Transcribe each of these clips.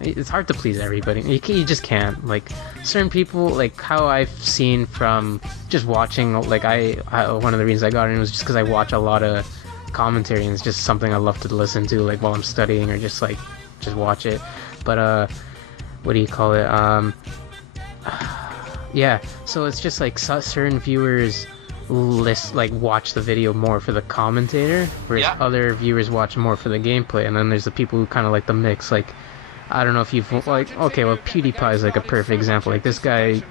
It's hard to please everybody. You just can't. Like certain people, like how I've seen from just watching. Like I one of the reasons I got in was just because I watch a lot of commentary, and it's just something I love to listen to, like while I'm studying or just like just watch it. But what do you call it? Yeah. So it's just like certain viewers watch the video more for the commentator, whereas other viewers watch more for the gameplay. And then there's the people who kind of like the mix. Like I don't know if you've like okay, well PewDiePie is like a perfect example. Like this guy,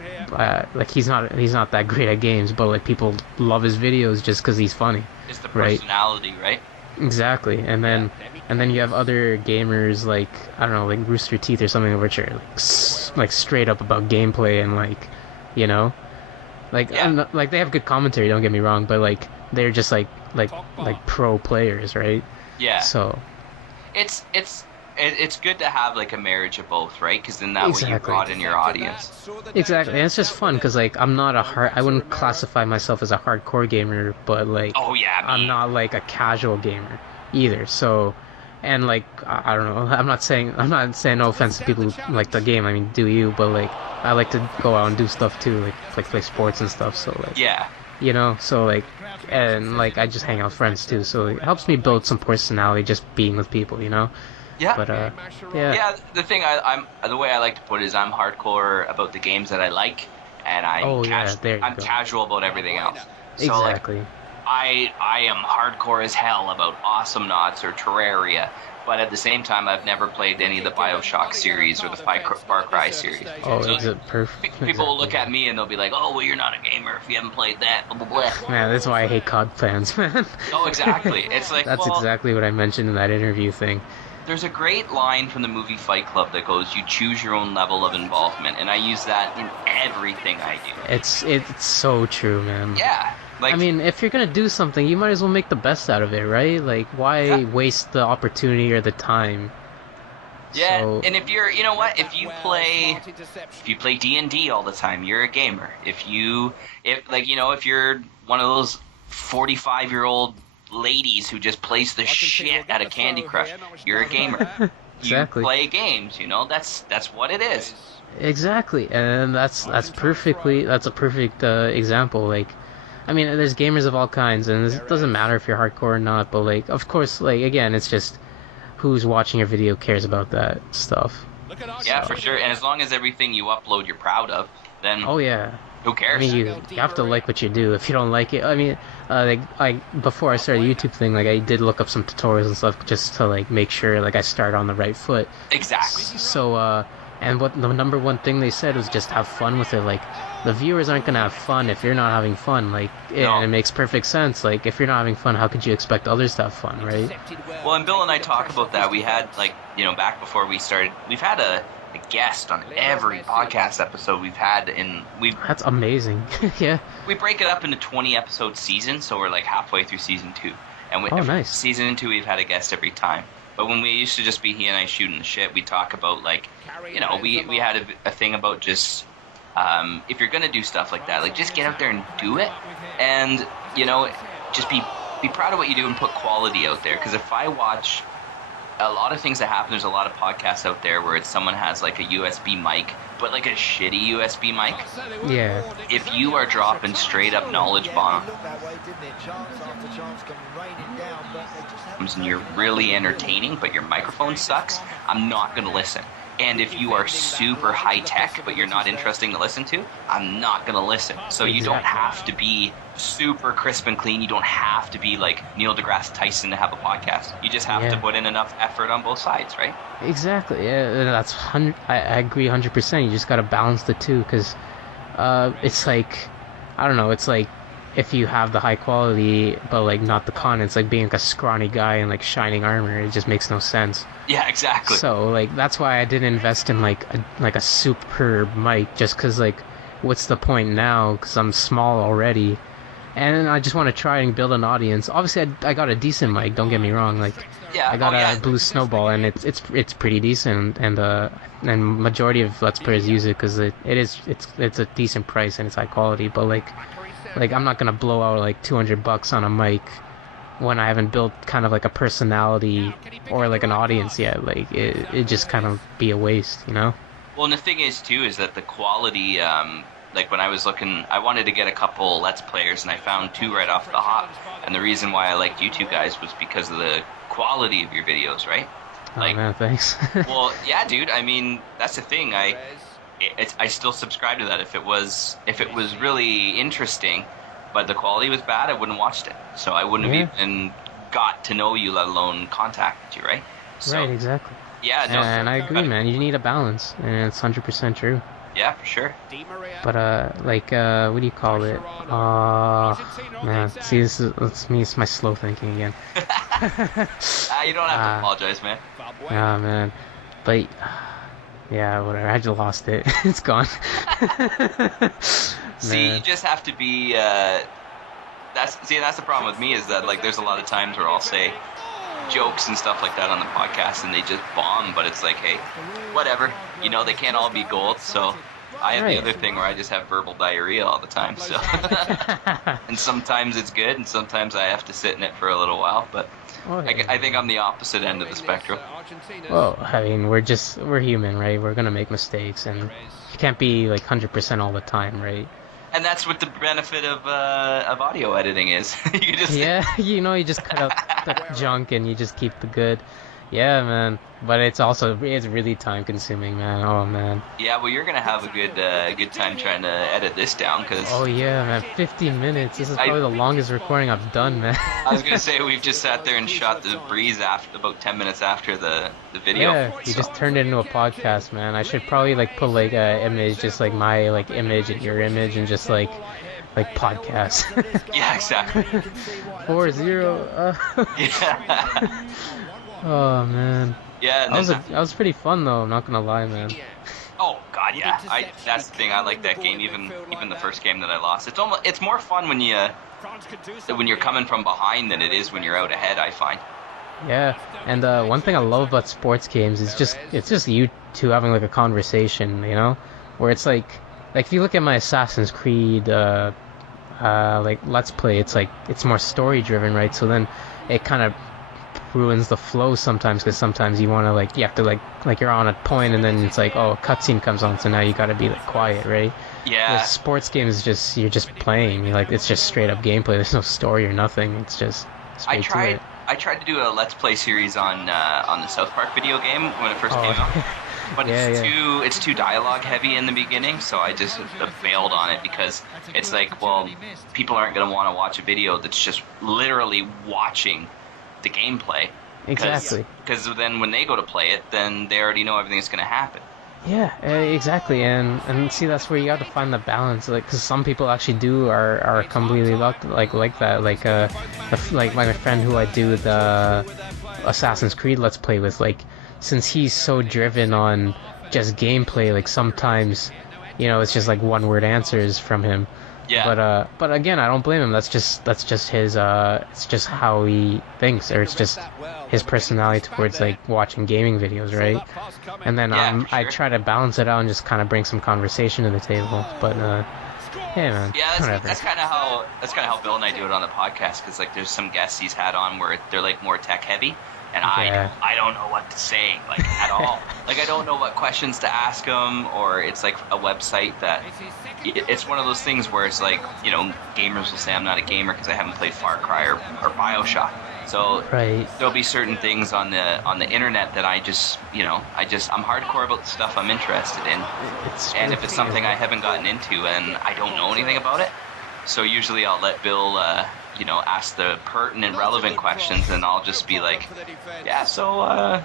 like he's not that great at games, but like people love his videos just because he's funny. It's the personality, right? Exactly, and then you have other gamers like I don't know, like Rooster Teeth or something, which are like straight up about gameplay and like, you know, like like they have good commentary. Don't get me wrong, but like they're just like pro players, right? Yeah. So it's good to have like a marriage of both, right? Because then that way you broaden your audience. Exactly, and it's just fun because like I wouldn't classify myself as a hardcore gamer, but like I'm not like a casual gamer either. So, and like I don't know, I'm not saying no offense to people who like the game. I mean, do you? But like I like to go out and do stuff too, like play sports and stuff. So like you know, so like and like I just hang out with friends too. So it helps me build some personality just being with people, you know. Yeah. But The thing the way I like to put it is I'm hardcore about the games that I like, and I'm casual about everything else. So exactly. Like, I am hardcore as hell about Awesome Knots or Terraria, but at the same time I've never played any of the BioShock series or the Far Cry series. Oh, so is it perfect? People will look at me and they'll be like, "Oh, well, you're not a gamer if you haven't played that." Blah blah blah. Man, that's why I hate COD fans, man. Oh, exactly. It's like that's exactly what I mentioned in that interview thing. There's a great line from the movie Fight Club that goes, "You choose your own level of involvement," and I use that in everything I do. It's so true, man. Yeah. Like, I mean, if you're gonna do something, you might as well make the best out of it, right? Like, why waste the opportunity or the time? Yeah, and if you're, you know what, if you play D&D all the time, you're a gamer. If you're one of those 45-year-old ladies who just plays the shit out of Candy Crush, you're a gamer. Exactly. You play games, you know, that's what it is. Exactly, and that's a perfect example. Like, I mean, there's gamers of all kinds, and it doesn't matter if you're hardcore or not, but like, of course, like, again, it's just who's watching your video cares about that stuff. Yeah, for sure, and as long as everything you upload you're proud of, then who cares? I mean, you have to like what you do. If you don't like it, I mean, before I started the YouTube thing, like I did look up some tutorials and stuff just to like make sure like I start on the right foot. Exactly. So and what the number one thing they said was just have fun with it. Like the viewers aren't gonna have fun if you're not having fun. Like and it makes perfect sense. Like if you're not having fun, how could you expect others to have fun, right? Well, and Bill and I talk about that. We had back before we started, we've had a guest on every podcast episode we've had, and that's amazing. Yeah, we break it up into 20 episode seasons, so we're like halfway through season 2, and nice. Season 2 we've had a guest every time. But when we used to just be he and I shooting the shit, we talk about like, you know, we had a thing about just if you're gonna do stuff like that, like just get out there and do it, and you know, just be proud of what you do and put quality out there. Because if I watch a lot of things that happen, there's a lot of podcasts out there where someone has like a USB mic, but like a shitty USB mic. Yeah. If you are dropping straight up knowledge bombs and you're really entertaining, but your microphone sucks, I'm not going to listen. And if you are super high tech, but you're not interesting to listen to, I'm not going to listen. So you don't have to be super crisp and clean. You don't have to be like Neil deGrasse Tyson to have a podcast. You just have to put in enough effort on both sides, right? Exactly. Yeah, that's I agree 100%. You just got to balance the two, because it's like, I don't know, it's like if you have the high quality but like not the content, it's like being like a scrawny guy in like shining armor. It just makes no sense. Yeah, exactly. So like that's why I didn't invest in like a superb mic, just because like what's the point now, because I'm small already, and I just want to try and build an audience. Obviously I got a decent mic, don't get me wrong, like I got a Blue Snowball, and it's pretty decent, and majority of Let's Players use it because it's a decent price and it's high quality, but like I'm not gonna blow out like $200 on a mic when I haven't built kind of like a personality or like an audience yet. Like it just kind of be a waste, you know? Well, and the thing is too is that the quality, like when I was looking, I wanted to get a couple Let's Players, and I found two right off the hop. And the reason why I liked you two guys was because of the quality of your videos, right? Like, oh man, thanks. Well, yeah, dude. I mean, that's the thing. I still subscribe to that. If it was really interesting, but the quality was bad, I wouldn't have watched it. So I wouldn't have even got to know you, let alone contacted you, right? So, right, exactly. Yeah, no, and I agree, man. You need a balance, and it's 100% true. Yeah, for sure. But like what do you call it? Man, see, it's me. It's my slow thinking again. You don't have to apologize, man. Yeah, man. But yeah, whatever. I just lost it. It's gone. See, you just have to be. That's the problem with me is that like there's a lot of times where I'll say jokes and stuff like that on the podcast and they just bomb, but it's like, hey, whatever, you know, they can't all be gold. So I have the other thing where I just have verbal diarrhea all the time, so and sometimes it's good and sometimes I have to sit in it for a little while, but I think I'm the opposite end of the spectrum. Well, I mean, we're human, right? We're gonna make mistakes, and you can't be like 100% all the time, right? And that's what the benefit of audio editing is. You just you know, you just cut out the junk and you just keep the good. Yeah, man. But it's really time consuming, man. Oh man. Yeah, well, you're gonna have a good time trying to edit this down, cause. Oh yeah, man. 15 minutes. This is probably the longest recording I've done, man. I was gonna say we've just sat there and shot the breeze after about 10 minutes after the video. Yeah, you just turned it into a podcast, man. I should probably like put like a image, just like my like image and your image, and just like podcast. Yeah, exactly. 4-0. Yeah. Oh man. Yeah, that was pretty fun though. I'm not gonna lie, man. Oh god, yeah. That's the thing. I like that game. Even the first game that I lost. It's more fun when you're coming from behind than it is when you're out ahead, I find. Yeah, and one thing I love about sports games is it's just you two having like a conversation, you know, where it's like if you look at my Assassin's Creed like Let's Play, it's like it's more story driven, right? So then it kind of ruins the flow sometimes, because sometimes you want to you have to like you're on a point and then it's like, oh, a cutscene comes on, so now you got to be like quiet, right? Yeah. With sports games, you're just playing. It's just straight up gameplay. There's no story or nothing. It's just straight to it. I tried to do a Let's Play series on the South Park video game when it first came out. But it's too dialogue heavy in the beginning, so I just bailed on it, because it's like, well, people aren't going to want to watch a video that's just literally watching the gameplay. Exactly. Because then when they go to play it, then they already know everything that's going to happen. Yeah, exactly, and see, that's where you got to find the balance, like, because some people actually are completely like that, like my friend who I do the Assassin's Creed Let's Play with, like, since he's so driven on just gameplay, like sometimes, you know, it's just like one word answers from him. Yeah. But again, I don't blame him. That's just his it's just how he thinks, or it's just his personality towards like watching gaming videos, right? And then I try to balance it out and just kind of bring some conversation to the table. But yeah, man. Yeah, that's kind of how Bill and I do it on the podcast, because like there's some guests he's had on where they're like more tech heavy. And I don't know what to say, like, at all. Like, I don't know what questions to ask them, or it's like a website that it's one of those things where it's like, you know, gamers will say I'm not a gamer because I haven't played Far Cry or BioShock. So there'll be certain things on the internet that I'm hardcore about the stuff I'm interested in. And if it's something I haven't gotten into and I don't know anything about it, so usually I'll let Bill ask the pertinent, relevant questions, and I'll just be like, yeah, so,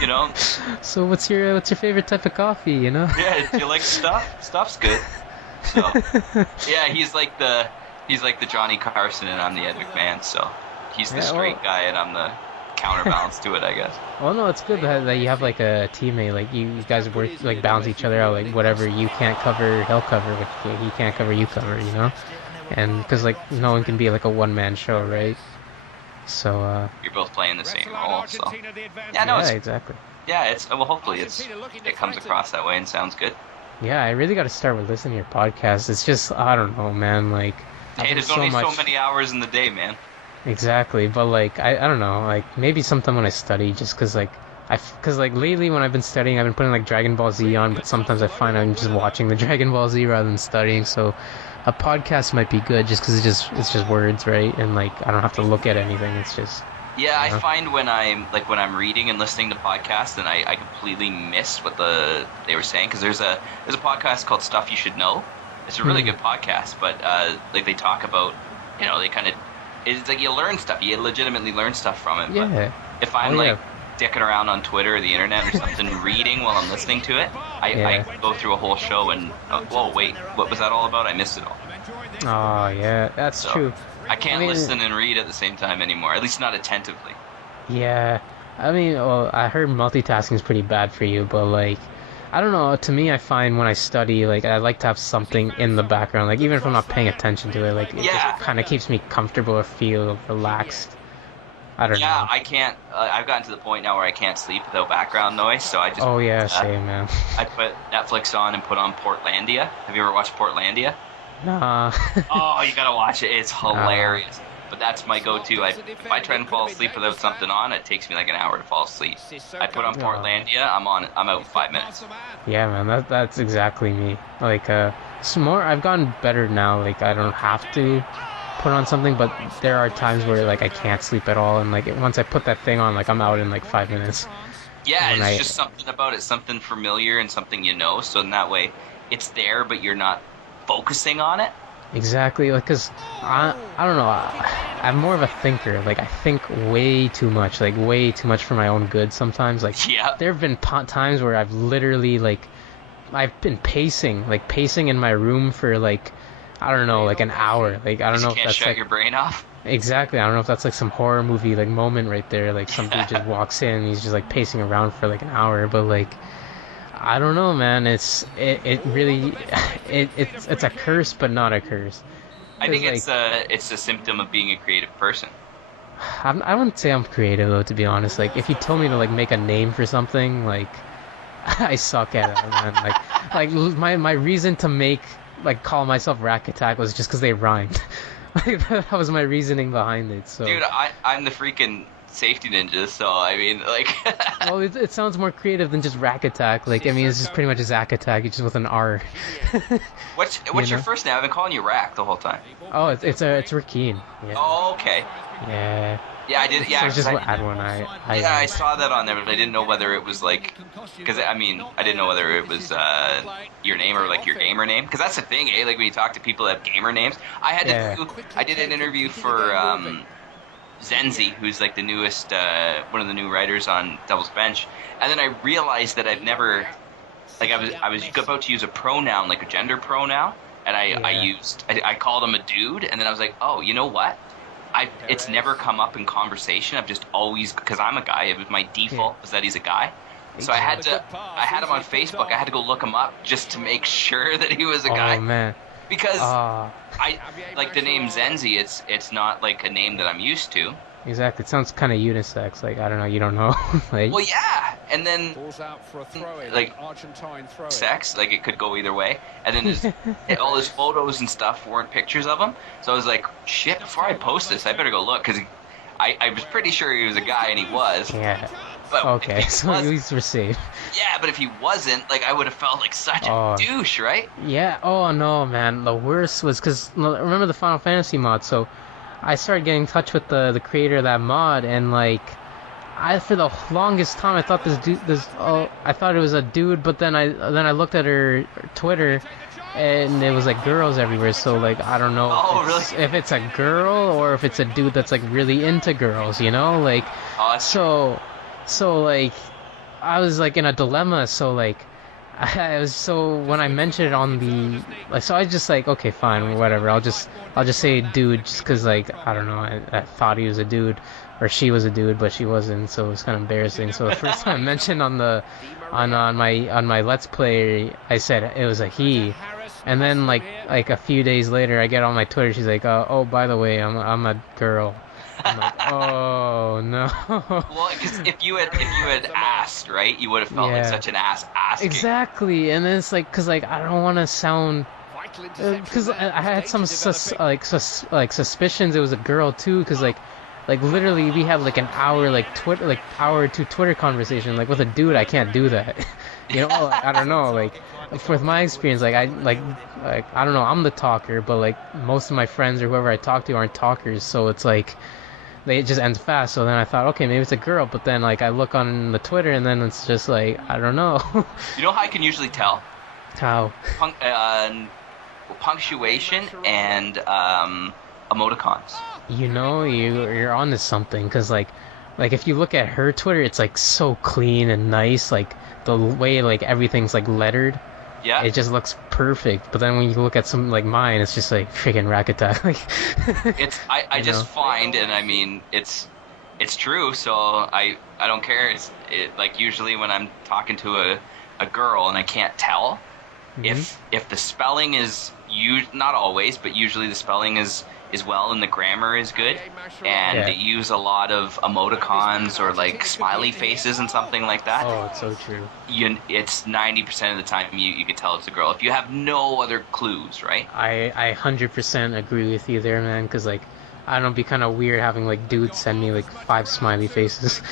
you know. So what's your favorite type of coffee, you know? Yeah, do you like stuff? Stuff's good. So, yeah, he's like the Johnny Carson, and I'm the Ed McMahon, so he's the straight guy, and I'm the counterbalance to it, I guess. Well, no, it's good that you have like a teammate, like you guys work, like balance each other out, like whatever you can't cover, he'll cover, what he can't cover, you cover, you know? And because like no one can be like a one-man show, right? So you're both playing the same role, so yeah, exactly. Yeah, hopefully it comes across that way and sounds good. Yeah, I really got to start with listening to your podcast. It's just, I don't know, man, like, hey, there's only so many hours in the day, man. Exactly, but like I don't know, like maybe sometime when I study, just cause like cause like lately when I've been studying, I've been putting like Dragon Ball Z on, but sometimes I find I'm just watching the Dragon Ball Z rather than studying. So a podcast might be good, just cause it's just words, right? And like I don't have to look at anything. It's just Yeah, you I know. find when I'm reading and listening to podcasts, and I completely miss what they were saying because there's a podcast called Stuff You Should Know. It's a really Hmm. good podcast, but like they talk about, they kind of it's like you learn stuff, you legitimately learn stuff from it. But Yeah. if Oh I'm like yeah. dicking around on Twitter or the internet or something, reading while I'm listening to it, Yeah. I go through a whole show and whoa, wait, what was that all about? I missed it all. Oh yeah, that's So true. I I can't mean, listen and read at the same time anymore, at least not attentively. yeah. I mean, well, I heard multitasking is pretty bad for you, but like, I don't know. To me, I find when I study, like, I like to have something in the background. Like, even if I'm not paying attention to it, like, it just Yeah, kind of keeps me comfortable or feel relaxed. I don't yeah, know. I can't. I've gotten to the point now where I can't sleep without background noise, so I just Oh yeah, same man. I put Netflix on and put on Portlandia. Have you ever watched Portlandia? Nah. Oh, you gotta watch it. It's uh, hilarious. But that's my go-to. If I try and fall asleep without something on, it takes me like an hour to fall asleep. I put on uh, Portlandia. I'm out in 5 minutes. yeah, man. That's exactly me. Like, it's more. I've gotten better now. Like, I don't have to put on something, but there are times where like I can't sleep at all, and like once I put that thing on, like I'm out in like 5 minutes. Yeah, When it's I just something about it, something familiar and something you know. So in that way, it's there, but you're not focusing on it. exactly like, cause I don't know. I'm more of a thinker. Like I think way too much for my own good. Sometimes, like Yeah, there have been times where I've literally like I've been pacing in my room for like I don't know, like an hour. Like I don't because you know if can't that's shut like your brain off. exactly. I don't know if that's like some horror movie like moment right there. Like some dude just walks in and he's just like pacing around for like an hour. But like I don't know, man. It really it's a curse, but not a curse. I Cause think like it's a symptom of being a creative person. I wouldn't say I'm creative though, to be honest. Like if you told me to like make a name for something, like I suck at it, man. My reason to make like call myself Rack Attack was just because they rhymed. Like that was my reasoning behind it. So Dude, I'm the freaking safety ninja, so I mean, like, well, it sounds more creative than just Rack Attack. Like I mean, it's just pretty much Zack Attack, it's just with an R. You what's your know? first name? I've been calling you Rack the whole time. Oh, it's Rakeen. Yeah. Oh, okay. Yeah. Yeah, I did. So Yeah, it's because just I what add one yeah I saw that on there, but I didn't know whether it was like because I mean I didn't know whether it was your name or like your gamer name because that's the thing, eh? Like when you talk to people that have gamer names, yeah. I did an interview for Zenzi, who's like the newest one of the new writers on Devil's Bench, and then I realized that I've never like I was about to use a pronoun like a gender pronoun, and Yeah. I called him a dude, and then I was like, oh, you know what? It's never come up in conversation. I've just always because I'm a guy. It was my Yeah. default was that he's a guy. So Exactly. I had him on Facebook. I had to go look him up just to make sure that he was a Oh guy man. because Ah. I like the name Zenzi. It's not like a name that I'm used to. Exactly. It sounds kind of unisex. Like I don't know. You don't know. Like Well, yeah, and then like Argentine throw sex, like it could go either way. And then all his photos and stuff weren't pictures of him. So I was like, shit, before I post this, I better go look because I was pretty sure he was a guy and he was. yeah. But Okay. if he So at was, least we're safe. yeah, but if he wasn't, like I would have felt like such a Oh douche, right? yeah. Oh no, man. The worst was because remember the Final Fantasy mod. So I started getting in touch with the creator of that mod, and like I for the longest time I thought I thought it was a dude, but then I looked at her Twitter, and it was like girls everywhere. So like I don't know Oh, if it's a girl or if it's a dude that's like really into girls, you know? Like Oh, that's so like I was like in a dilemma. So like I was so when I mentioned it on the like so I just like okay fine whatever I'll just say dude just because like I don't know I thought he was a dude or she was a dude but she wasn't, so it was kind of embarrassing. So the first time I mentioned on my Let's Play I said it was a he, and then like a few days later I get on my Twitter, she's like oh by the way I'm a girl. I'm like oh no. well, because if you had asked, right, you would have felt like Yeah. such an ass asking. Exactly, and then it's like, cause like I don't want to sound, cause I had some suspicions it was a girl too, cause like Like literally, we have like an hour like Twitter like hour to Twitter conversation. Like with a dude, I can't do that. You know, well, I don't know. Like with my experience, like I don't know. I'm the talker, but like most of my friends or whoever I talk to aren't talkers. So it's like they it just ends fast. So then I thought, okay, maybe it's a girl. But then like I look on the Twitter and then it's just like I don't know. You know how I can usually tell? How? Punctuation and emoticons. You know, you're onto something because like if you look at her Twitter, it's like so clean and nice. Like the way like everything's like lettered. Yeah. It just looks perfect. But then when you look at something like mine, it's just like freaking rack attack. Like it's I just find, and I mean it's true. So I don't care. Like usually when I'm talking to a girl and I can't tell if the spelling is not always, but usually the spelling is well and the grammar is good, and they use a lot of emoticons or like smiley faces and something like that. Oh, it's so true. It's 90% of the time you could tell it's a girl if you have no other clues, right? I 100% agree with you there, man. Because like I don't know, it'd be kind of weird having like dudes send me like 5 smiley faces.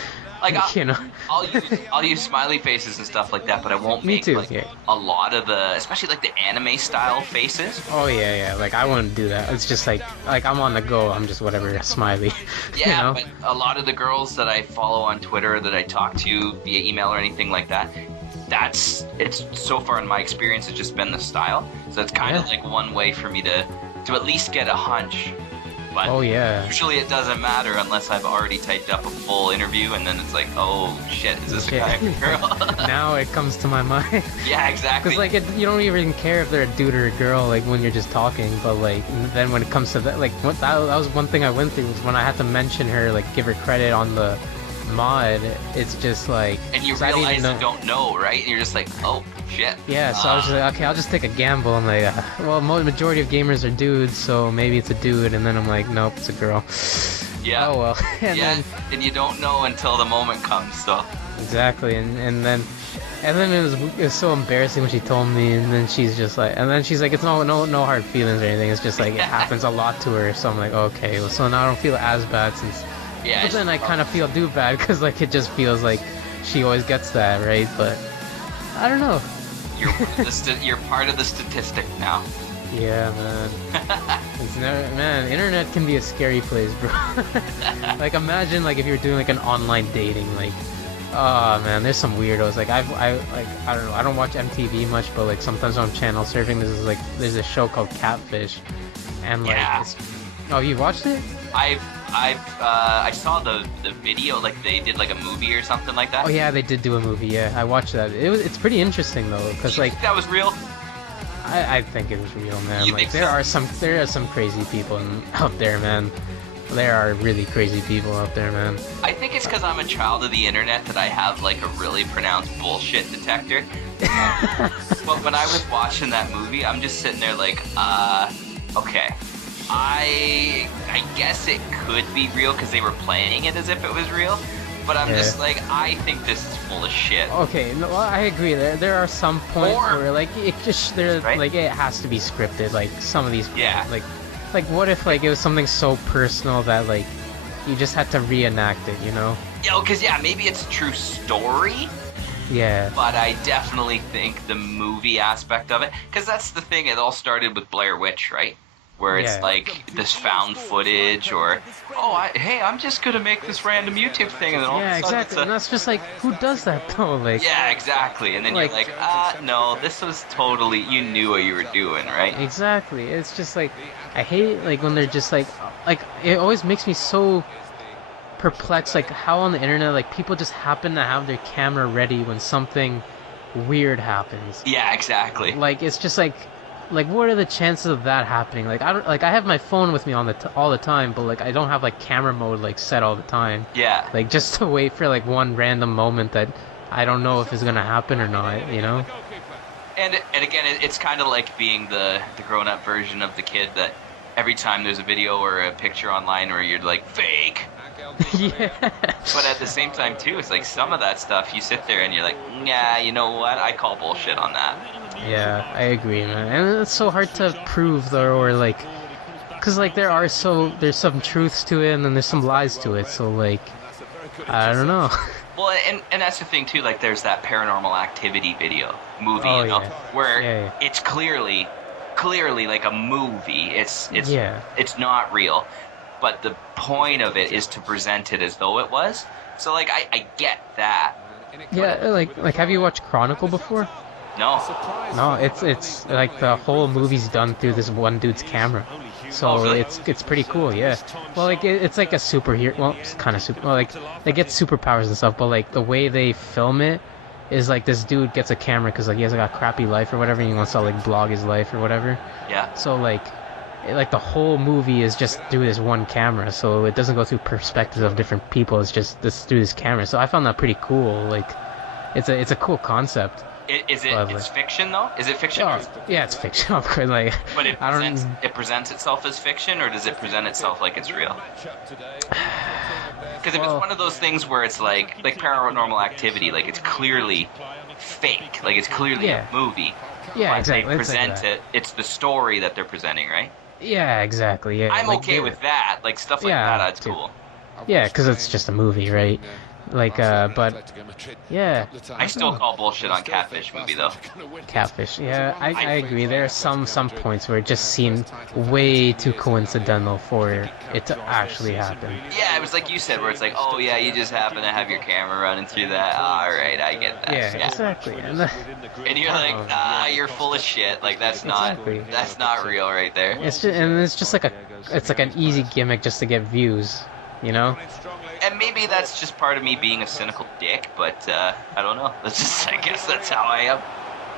Like you know, I'll use smiley faces and stuff like that, but I won't make a lot of the, especially like the anime style faces. Oh yeah. Like I wouldn't do that. It's just like I'm on the go. I'm just whatever smiley. Yeah, you know? But a lot of the girls that I follow on Twitter, that I talk to via email or anything like that, it's so far in my experience, it's just been the style. So it's kind of like one way for me to at least get a hunch. But usually it doesn't matter unless I've already typed up a full interview, and then it's like, oh shit, is this a guy or a girl? Now it comes to my mind. Yeah, exactly. Because like you don't even care if they're a dude or a girl, like when you're just talking. But like then when it comes to that, like that was one thing I went through was when I had to mention her, like give her credit on the mod. It's just like, and you realize you don't know, right? And you're just like, oh shit. Yeah, so I was just like, okay, I'll just take a gamble. I'm like, well, majority of gamers are dudes, so maybe it's a dude. And then I'm like, nope, it's a girl. Yeah. Oh well. And you don't know until the moment comes. So. Exactly, and then it was so embarrassing when she told me, and then she's just like, it's no hard feelings or anything. It's just like it happens a lot to her. So I'm like, okay, well, so now I don't feel as bad since. Yeah. But then I kind of feel bad because like it just feels like she always gets that, right? But I don't know. You're part of the statistic now. Yeah, man. Man, internet can be a scary place, bro. Like imagine like if you're doing like an online dating, like, oh man, there's some weirdos. Like I don't know, I don't watch MTV much, but like sometimes when I'm channel surfing, there's a show called Catfish, and like, oh, you watched it? I saw the video, like they did like a movie or something like that. Oh yeah, they did do a movie. Yeah, I watched that. It's pretty interesting though, because like that was real. I think it was real, man. You like think there are some crazy people out there, man. There are really crazy people out there, man. I think it's because I'm a child of the internet that I have like a really pronounced bullshit detector. But when I was watching that movie, I'm just sitting there like, okay. I guess it could be real because they were playing it as if it was real, but I'm just like, I think this is full of shit. Okay, no, well, I agree. There are some points where like it just like it has to be scripted. Like some of these, like what if like it was something so personal that like you just had to reenact it, you know? Yo, because maybe it's a true story. Yeah. But I definitely think the movie aspect of it, because that's the thing. It all started with Blair Witch, right? Where it's like this found footage, or hey, I'm just gonna make this random YouTube thing, and then all of a sudden exactly. And that's just like, who does that though? Like, yeah, exactly. And then you're like, no, this was totally, you knew what you were doing, right? Exactly. It's just like, I hate like when they're just like it always makes me so perplexed, like how on the internet like people just happen to have their camera ready when something weird happens. Yeah, exactly. Like it's just like what are the chances of that happening? Like I have my phone with me on all the time, but like I don't have like camera mode like set all the time. Yeah. Like just to wait for like one random moment that I don't know if it's gonna happen or not, you know? And again, it's kind of like being the grown-up version of the kid that every time there's a video or a picture online where you're like, fake. Yeah. But at the same time too, it's like some of that stuff you sit there and you're like, nah, you know what? I call bullshit on that. Yeah, I agree, man. And it's so hard to prove though, or like because like there's some truths to it and then there's some lies to it. So like, I don't know. Well, and that's the thing too. Like, there's that Paranormal Activity movie, Oh you know, yeah, where yeah, it's clearly like a movie. yeah, It's not real, but the point of it is to present it as though it was. So like, I get that. yeah. Like, have you watched Chronicle before? No. No, it's like the whole movie's done through this one dude's camera. So Oh, really? it's pretty cool, yeah. Well, like it's like a superhero. Well, it's kind of super. Well, like they get superpowers and stuff, but like the way they film it is like this dude gets a camera because like he has like a crappy life or whatever, and he wants to like blog his life or whatever. Yeah. So like the whole movie is just through this one camera, so it doesn't go through perspectives of different people. It's just this through this camera. So I found that pretty cool. Like it's a cool concept. Is it? It's fiction though. Is it fiction? Oh, yeah, it's fiction, of course. Like, but it presents itself as fiction, or does it present itself like it's real? Because if it's one of those things where it's like Paranormal Activity, like it's clearly fake, like it's clearly a movie. Yeah, but exactly. They present it. It's the story that they're presenting, right? Yeah, exactly. Yeah, I'm okay with that. Like stuff like that's cool. Yeah, because it's just a movie, right? Like, but yeah. I still call bullshit on Catfish movie though. Catfish, yeah, I agree. There are some points where it just seemed way too coincidental for it to actually happen. Yeah, it was like you said, where it's like, oh yeah, you just happen to have your camera running through that. All right, I get that. Yeah, exactly. And you're like, you're full of shit. Like that's not real right there. It's just like an easy gimmick just to get views, you know? And maybe that's just part of me being a cynical dick, but I don't know. I guess that's how I am.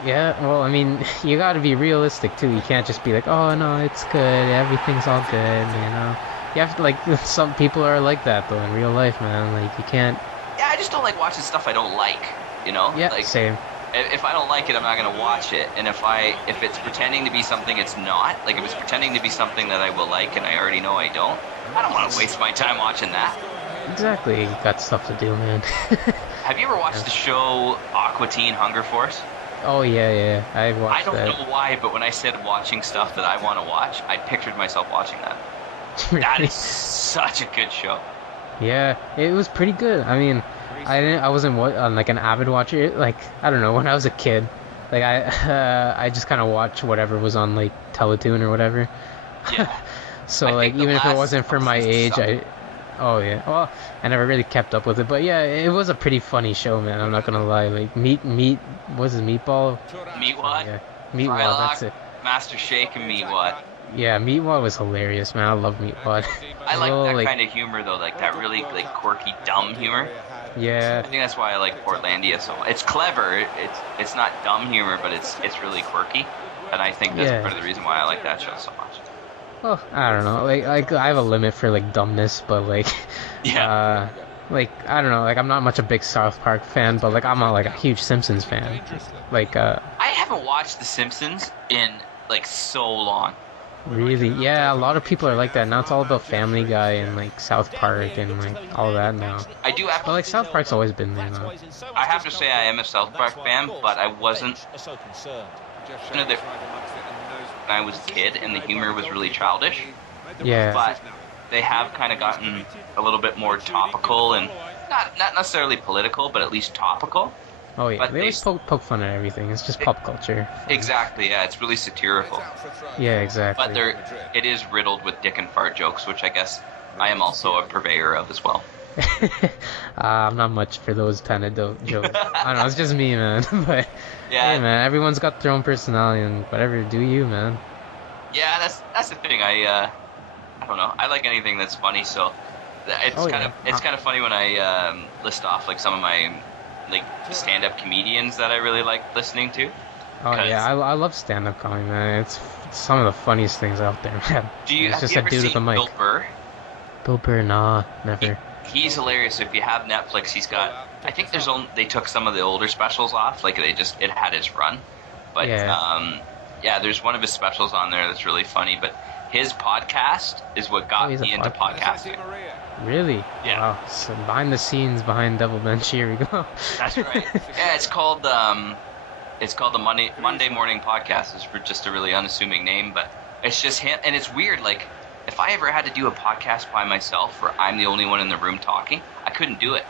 Yeah, well, I mean, you gotta be realistic too. You can't just be like, oh no, it's good, everything's all good, you know? You have to, like, some people are like that though in real life, man. Like, you can't... Yeah, I just don't like watching stuff I don't like, you know? Yeah, like, same. If I don't like it, I'm not gonna watch it. And if it's pretending to be something it's not, like if it's pretending to be something that I will like and I already know I don't want to waste my time watching that. Exactly, you got stuff to do, man. Have you ever watched the show Aqua Teen Hunger Force? Oh yeah, I watched that. I don't know why, but when I said watching stuff that I want to watch, I pictured myself watching that. Really? That is such a good show. Yeah, it was pretty good. I mean, I wasn't like an avid watcher. Like, I don't know, when I was a kid, like I just kind of watched whatever was on like Teletoon or whatever. Yeah. So like even if it wasn't for my age, Oh yeah, well, I never really kept up with it, but yeah, it was a pretty funny show, man. I'm not gonna lie. Like what's his Meatball? Meatwad. Yeah, Meatwad. That's it. Master Shake and Meatwad. Yeah, Meatwad was hilarious, man. I love Meatwad. I like that kind of humor though, like that really like quirky, dumb humor. Yeah. I think that's why I like Portlandia so much. It's clever. It's not dumb humor, but it's really quirky, and I think that's part of the reason why I like that show so much. Well, I don't know. Like I have a limit for like dumbness, but like, like I don't know. Like I'm not much a big South Park fan, but like I'm a huge Simpsons fan. Like I haven't watched The Simpsons in like so long. Really? Yeah, a lot of people are like that now. It's all about Family Guy and like South Park and like all that now. I do have. But like South Park's always been there now. I have to say I am a South Park fan, but I wasn't. When I was a kid and the humor was really childish. Yeah. But they have kind of gotten a little bit more topical and not necessarily political, but at least topical. Oh yeah, they always poke fun at everything. It's just pop culture. Exactly, yeah, it's really satirical. Yeah, exactly. But it is riddled with dick and fart jokes, which I guess I am also a purveyor of as well. I'm not much for those kind of jokes. I don't know, it's just me, man. But yeah, hey, man, everyone's got their own personality, and whatever, do you, man? Yeah, that's the thing. I don't know. I like anything that's funny, so it's kind of funny when I list off like some of my like stand-up comedians that I really like listening to. Oh yeah, I love stand-up comedy, man. It's some of the funniest things out there, man. Have you ever seen Bill Burr? Bill Burr, nah, never. He's hilarious. If you have Netflix, he's got. I think they took some of the older specials off, like it had its run. But there's one of his specials on there that's really funny. But his podcast is what got me into podcasting. Really? Yeah. Wow. So behind the scenes, behind Devil Bench, here we go. That's right. Yeah, it's called the Monday Morning Podcast. It's just a really unassuming name, but it's just him, and it's weird. Like if I ever had to do a podcast by myself where I'm the only one in the room talking, I couldn't do it.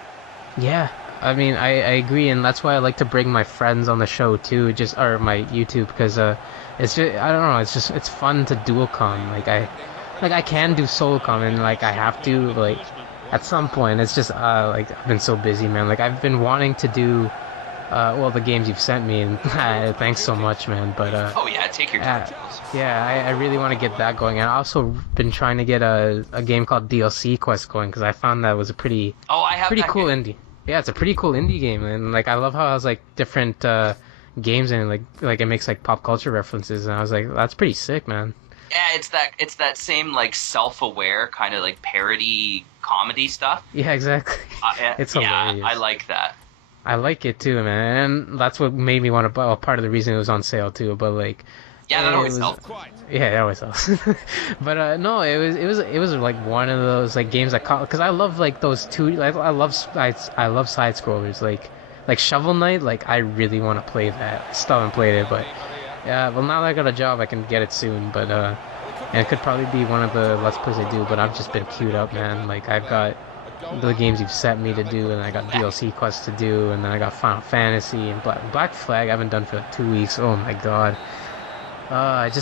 Yeah, I mean, I agree, and that's why I like to bring my friends on the show too, just or my YouTube, because it's just I don't know, it's fun to dual com. Like I can do solo com, and like I have to like at some point. It's just like I've been so busy, man. Like I've been wanting to do well the games you've sent me, and thanks so much, man. But oh yeah, take your time. yeah, I really want to get that going. And I also been trying to get a game called DLC Quest going because I found that was a pretty cool indie. Yeah, it's a pretty cool indie game, and like I love how it has like different games and like it makes like pop culture references, and I was like, that's pretty sick, man. Yeah, it's that same like self-aware kind of like parody comedy stuff. Yeah, exactly. It's hilarious. Yeah, I like that. I like it too, man, and that's what made me want to buy. Well, part of the reason it was on sale too, but like. Yeah, that always helps. Yeah, it always helps. But no, it was like one of those like games that caught because I love like those two. Like, I love side scrollers like Shovel Knight. Like I really want to play that. Still haven't played it, but yeah. Well, now that I got a job, I can get it soon. But and it could probably be one of the Let's Plays I do. But I've just been queued up, man. Like I've got the games you've set me to do, and I got DLC quests to do, and then I got Final Fantasy and Black Flag. I haven't done for like 2 weeks. Oh my god. I've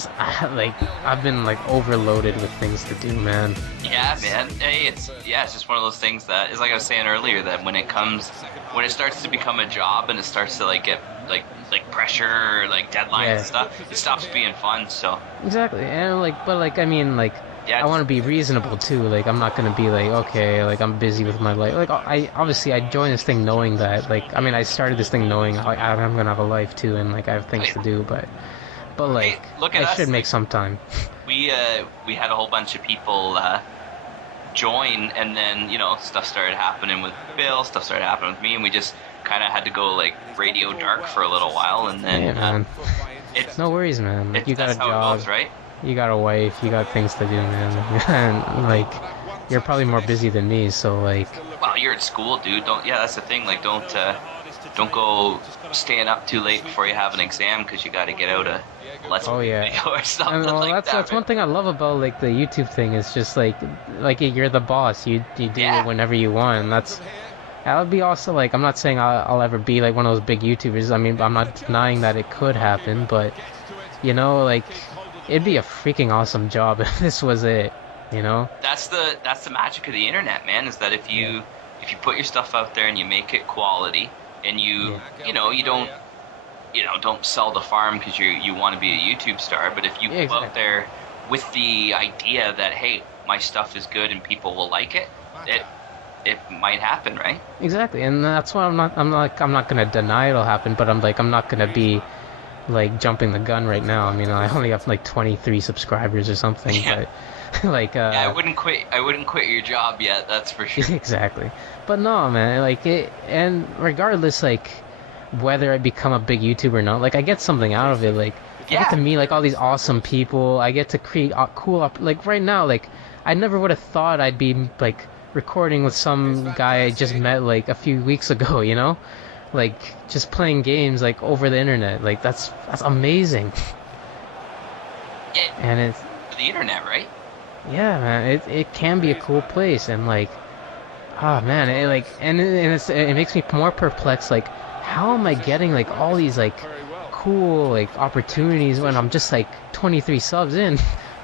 been like overloaded with things to do, man. Yeah, man. Hey, it's just one of those things that is like I was saying earlier that when it starts to become a job and it starts to like get like pressure, like deadlines and stuff, it stops being fun. So exactly, and I mean, like I want to be reasonable too. Like I'm not gonna be like okay, like I'm busy with my life. Like I joined this thing knowing that like I started this thing knowing I'm gonna have a life too, and like I have things to do, but like, hey, look at I us. should make some time. We had a whole bunch of people join, and then stuff started happening with Bill, stuff started happening with me, and we just kind of had to go like radio dark for a little while, and then man. It's no worries, man. Like, you got a job, goes, right? You got a wife, you got things to do, man. And like you're probably more busy than me, so like. Well, you're at school, dude. That's the thing. Like, don't go staying up too late before you have an exam because you got to get out a Let's Play video or something like that. That's one thing I love about like the YouTube thing. Is just like you're the boss. You do it whenever you want. And that would be also like I'm not saying I'll ever be like one of those big YouTubers. I mean, I'm not denying that it could happen, but like it'd be a freaking awesome job if this was it. That's the magic of the internet, man. Is that if you put your stuff out there and you make it quality. And you don't sell the farm because you want to be a YouTube star, but if you go out there with the idea that hey, my stuff is good and people will like it, it might happen, right? Exactly, and that's why I'm not gonna deny it'll happen, but I'm not gonna be like jumping the gun right now. I mean, I only have like 23 subscribers or something, but. Like I wouldn't quit your job yet, that's for sure. Exactly. But no, man, like and regardless like whether I become a big YouTuber or not, like I get something out of it. Like I get to meet like all these awesome people. I get to create like right now, like I never would have thought I'd be like recording with some guy I just met like a few weeks ago, like just playing games like over the internet. Like that's amazing. And it's the internet, right? Yeah, man, it can be a cool place, and like, man, it makes me more perplexed. Like, how am I getting like all these like cool like opportunities when I'm just like 23 subs in,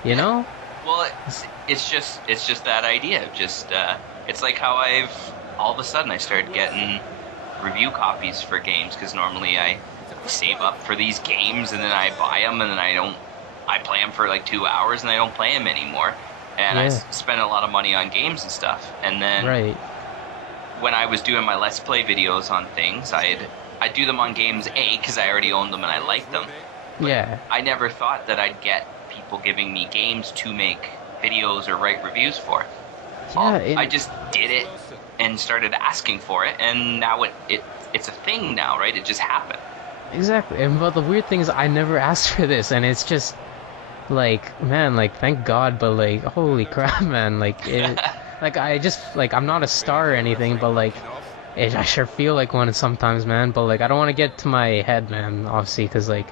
Well, it's just that idea. Just it's like how all of a sudden I started getting review copies for games because normally I save up for these games and then I buy them and then I play them for like 2 hours and I don't play them anymore. And I spend a lot of money on games and stuff. And then when I was doing my Let's Play videos on things, I'd do them on games because I already owned them and I liked them. But I never thought that I'd get people giving me games to make videos or write reviews for. I just did it and started asking for it, and now it's a thing now, right? It just happened. Exactly. And but the weird thing is I never asked for this, and it's just like, man, like thank God, but like holy crap, man, like it like I just like I'm not a star or anything, but like I sure feel like one sometimes, man. But like I don't want to get to my head, man, obviously, because like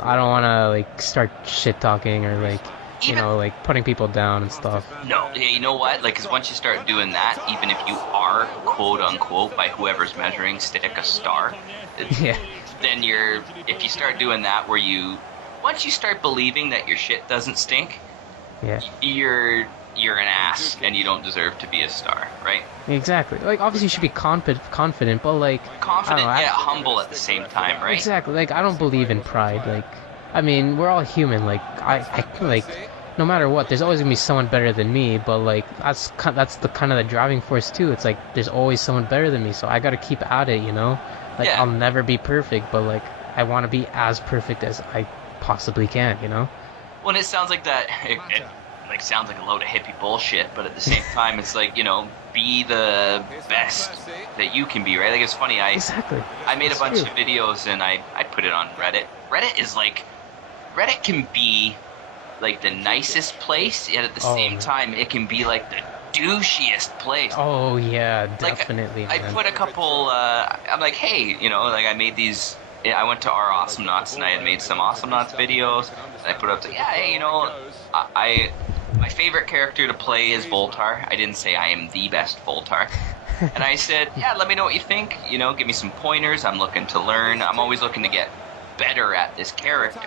I don't want to like start shit talking or like you know, like putting people down and stuff. No, yeah, you know what? Like, because once you start doing that, even if you are quote unquote by whoever's measuring stick a star, Yeah. then if you start doing that where once you start believing that your shit doesn't stink, Yeah. You're an ass and you don't deserve to be a star, right? Exactly. Like, obviously you should be confident, but like Confident I don't know, yet humble at the same time, right? exactly. Like, I don't believe in pride. Like, I mean, we're all human. Like, I like, no matter what, there's always gonna be someone better than me. But like, that's the kind of the driving force too. It's like there's always someone better than me, so I gotta keep at it. You know, like Yeah. I'll never be perfect, but like I want to be as perfect as I possibly can. You know. Well, and it sounds like that. It like sounds like a load of hippie bullshit, but at the same time, it's like, you know, be the best that you can be, right? Like, it's funny. Exactly. I made That's a bunch true. of videos and I put it on Reddit. Reddit can be like the nicest place, yet at the same time, it can be like the douchiest place. Oh yeah, definitely. Like, I man. put a couple. I'm like, hey, you know, like I made these. I went to our Awesome Knots and I had made some Awesome Knots videos. And I put up, like, yeah, hey, you know, my favorite character to play is Voltar. I didn't say I am the best Voltar. And I said, yeah, let me know what you think. You know, give me some pointers. I'm looking to learn. I'm always looking to get better at this character.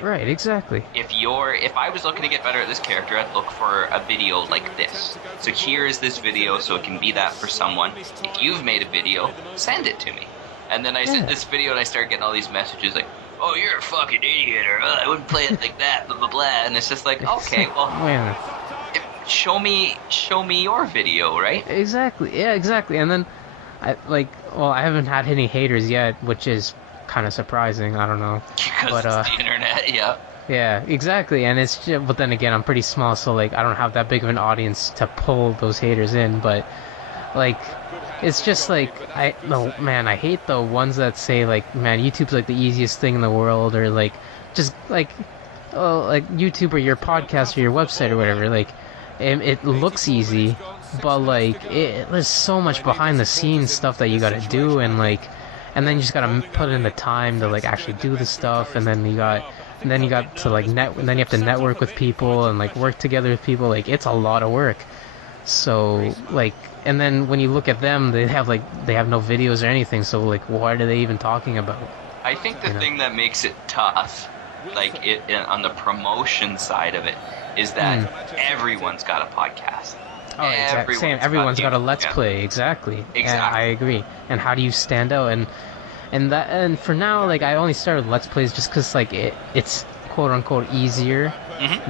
Right, exactly. If I was looking to get better at this character, I'd look for a video like this. So here is this video, so it can be that for someone. If you've made a video, send it to me. And then I sent this video and I started getting all these messages like, oh, you're a fucking idiot, or I wouldn't play it like that, blah, blah, blah. And it's just like, okay, well, show me your video, right? Exactly. Yeah, exactly. And then, I haven't had any haters yet, which is kind of surprising. I don't know. Because it's the internet, yeah. Yeah, exactly. And it's just, but then again, I'm pretty small, so like I don't have that big of an audience to pull those haters in. But like, it's just like I hate the ones that say like, man, YouTube's like the easiest thing in the world, or like just like, oh, like YouTube or your podcast or your website or whatever. Like, it looks easy, but like there's so much behind the scenes stuff that you gotta do, and like, and then you just gotta put in the time to like actually do the stuff, and then you got to like and then you have to network with people and like work together with people. Like, it's a lot of work. So like, and then when you look at them, they have no videos or anything. So like, what are they even talking about? I think the thing that makes it tough, like on the promotion side of it, is that everyone's got a podcast. Oh, exactly. Same. Everyone's got a Let's Play. Exactly. Exactly. And I agree. And how do you stand out? And for now, like, I only started Let's Plays just because like it's quote unquote easier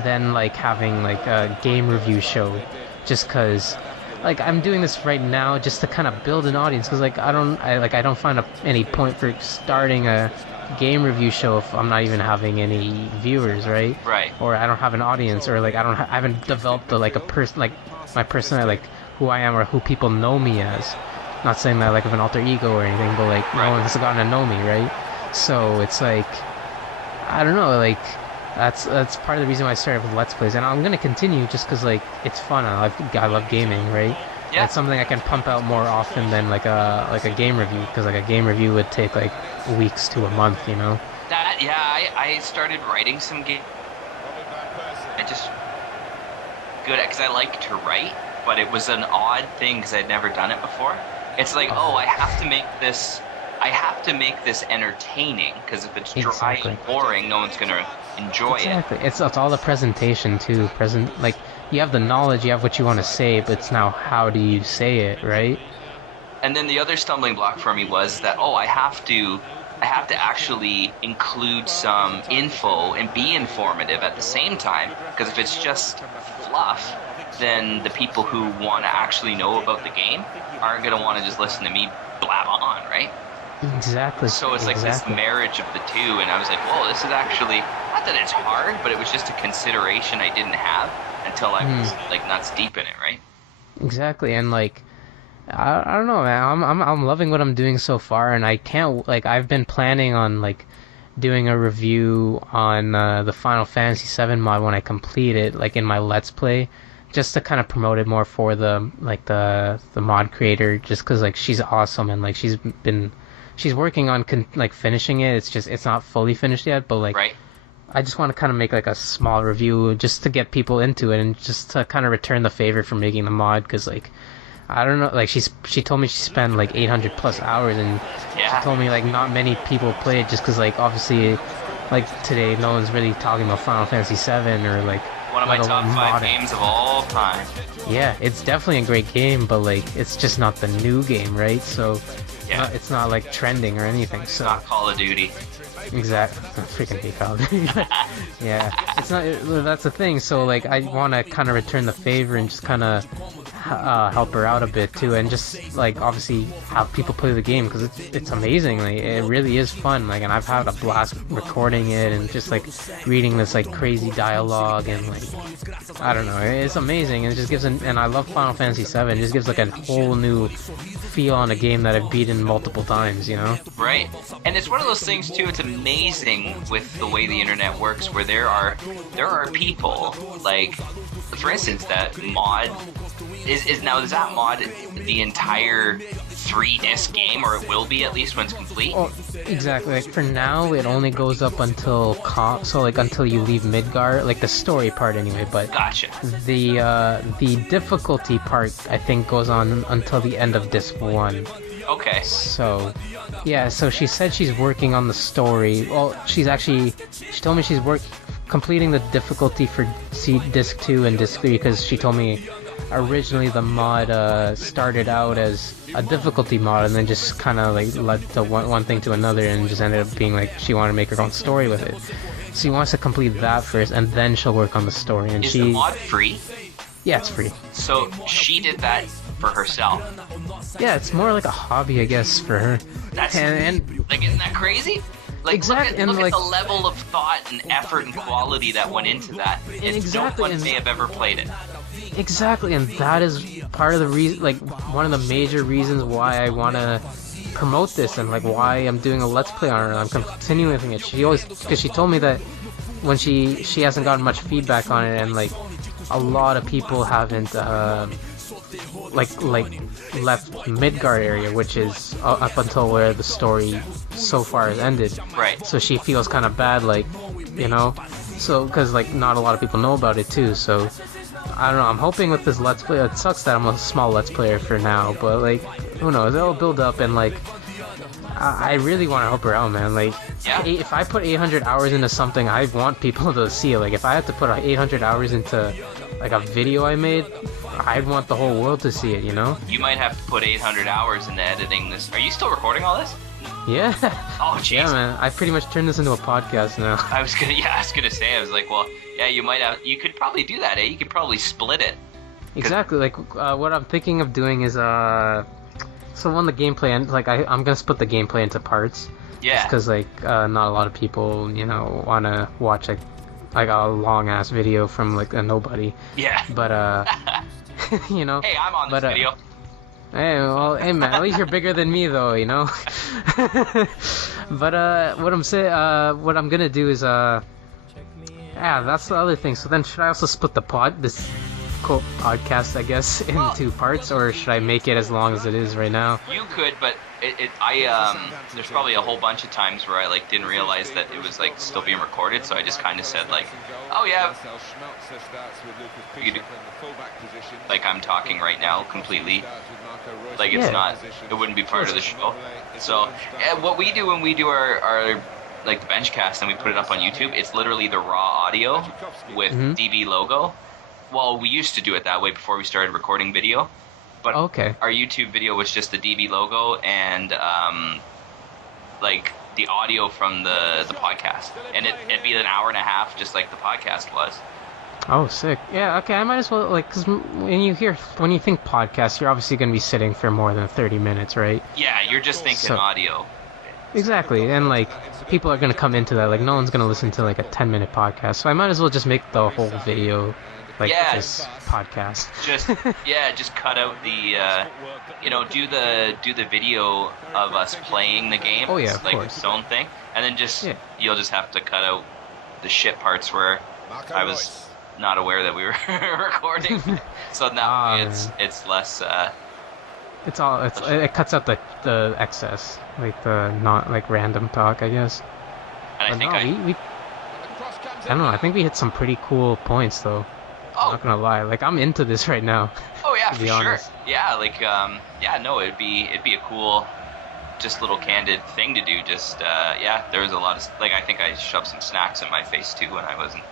than like having like a game review show, just because like I'm doing this right now just to kind of build an audience, because like I don't find any point for starting a game review show if I'm not even having any viewers, right? Right. Or I don't have an audience, or like I haven't developed like a person, like my personality, like who I am or who people know me as. Not saying that like of an alter ego or anything, but like no one has gotten to know me, right? So it's like, I don't know, like that's part of the reason why I started with Let's Plays, and I'm gonna continue just because like it's fun. I love gaming, right? Yeah. And it's something I can pump out more often than like a game review, because like a game review would take like weeks to a month, you know. I started writing some game. I just good at, because I like to write, but it was an odd thing because I'd never done it before. It's like, I have to make this entertaining, because if it's dry and boring, no one's gonna enjoy it. It's all the presentation too. Like, you have the knowledge, you have what you want to say, but it's now how do you say it, right? And then the other stumbling block for me was that I have to actually include some info and be informative at the same time, because if it's just fluff, then the people who want to actually know about the game aren't going to want to just listen to me blab on, right? Exactly. So it's like this marriage of the two, and I was like, whoa, this is actually, not that it's hard, but it was just a consideration I didn't have until I was like nuts deep in it, right? Exactly. And like, I don't know, man. I'm loving what I'm doing so far, and I can't, like, I've been planning on like doing a review on the Final Fantasy VII mod when I complete it, like in my Let's Play, just to kind of promote it more for the mod creator, just because like she's awesome, and like she's working on like finishing it. It's not fully finished yet, but like I just want to kind of make like a small review just to get people into it and just to kind of return the favor for making the mod, because like I don't know, like she told me she spent like 800 plus hours, and she told me like not many people play it just because like obviously like today no one's really talking about Final Fantasy 7 or like one of my top 5 games of all time. Yeah, it's definitely a great game, but like it's just not the new game, right? So it's not like trending or anything. So not Call of Duty. Exactly. I freaking hate Call of Duty. Yeah, it's not. That's the thing. So like, I want to kind of return the favor and just kind of help her out a bit too, and just like obviously have people play the game because it's amazing. Like, it really is fun. Like, and I've had a blast recording it and just like reading this like crazy dialogue and like I don't know. It's amazing. And it just gives and I love Final Fantasy 7. It just gives like a whole new feel on a game that I've beaten multiple times. You know. Right. And it's one of those things too. It's amazing with the way the internet works, where there are people like, for instance, that mod is that mod the entire 3-disc game, or it will be at least when it's complete? Oh, exactly. Like for now, it only goes up until until you leave Midgar, like the story part anyway. But gotcha. The difficulty part I think goes on until the end of disc 1. Okay. So, yeah. So she said she's working on the story. Well, she told me she's completing the difficulty for disc 2 and disc 3 because she told me originally the mod started out as a difficulty mod and then just kind of like led to one thing to another and just ended up being like she wanted to make her own story with it. So she wants to complete that first and then she'll work on the story. And is the mod free? Yeah, it's free. So she did that for herself. Yeah, it's more like a hobby, I guess, for her. That's and like, isn't that crazy? Like, exactly, look at the level of thought and effort and quality that went into that. No one may have ever played it. Exactly, and that is part of the reason, like one of the major reasons why I want to promote this and like why I'm doing a Let's Play on it. And I'm continuing it. Because she told me that when she hasn't gotten much feedback on it, and like a lot of people haven't like left Midgard area, which is up until where the story so far has ended. Right. So she feels kind of bad, like, you know, so because like not a lot of people know about it too. So I don't know. I'm hoping with this Let's Play. It sucks that I'm a small Let's Player for now, but like who knows? It'll build up, and like I really want to help her out, man. Like, if I put 800 hours into something, I want people to see it. Like, if I had to put 800 hours into like a video I made, I'd want the whole world to see it, you know? You might have to put 800 hours into editing this. Are you still recording all this? Yeah. Oh, jeez. Yeah, man. I pretty much turned this into a podcast now. I was gonna say, I was like, well, yeah, you could probably do that, eh? You could probably split it. Exactly. Like, what I'm thinking of doing is, so when the gameplay ends, like, I'm gonna split the gameplay into parts. Yeah. Because, like, not a lot of people, you know, want to watch, like a long-ass video from, like, a nobody. Yeah. But, you know. Hey, I'm on this video. Hey, well, hey, man, at least you're bigger than me, though, you know? But, what I'm gonna do is, yeah, that's the other thing. So then should I also split this podcast, I guess, into parts, or should I make it as long as it is right now? You could, but there's probably a whole bunch of times where I like didn't realize that it was like still being recorded, so I just kind of said like, oh yeah, like I'm talking right now completely, like it's not, it wouldn't be part of the show. So what we do when we do our like the bench cast and we put it up on YouTube, it's literally the raw audio with DB logo. Well, we used to do it that way before we started recording video, but our YouTube video was just the DB logo and like the audio from the podcast, and it'd be an hour and a half, just like the podcast was. Oh, sick. Yeah, okay, I might as well, like, because when you think podcast, you're obviously going to be sitting for more than 30 minutes, right? Yeah, you're just thinking audio. Exactly, and like people are going to come into that, like no one's going to listen to like a 10-minute podcast, so I might as well just make the whole video like this podcast. just cut out the do the video of us playing the game. Oh yeah, of like course. Its own thing, and then you'll just have to cut out the shit parts where I was not aware that we were recording. So now it's less. It cuts out the excess, like the not like random talk, I guess. And I think I don't know. I think we hit some pretty cool points, though. I'm not gonna lie. Like, I'm into this right now. Oh yeah, to for be honest. sure. Yeah, like yeah, no, it'd be a cool, just little candid thing to do. Just yeah, there was a lot of like I think I shoved some snacks in my face too when I wasn't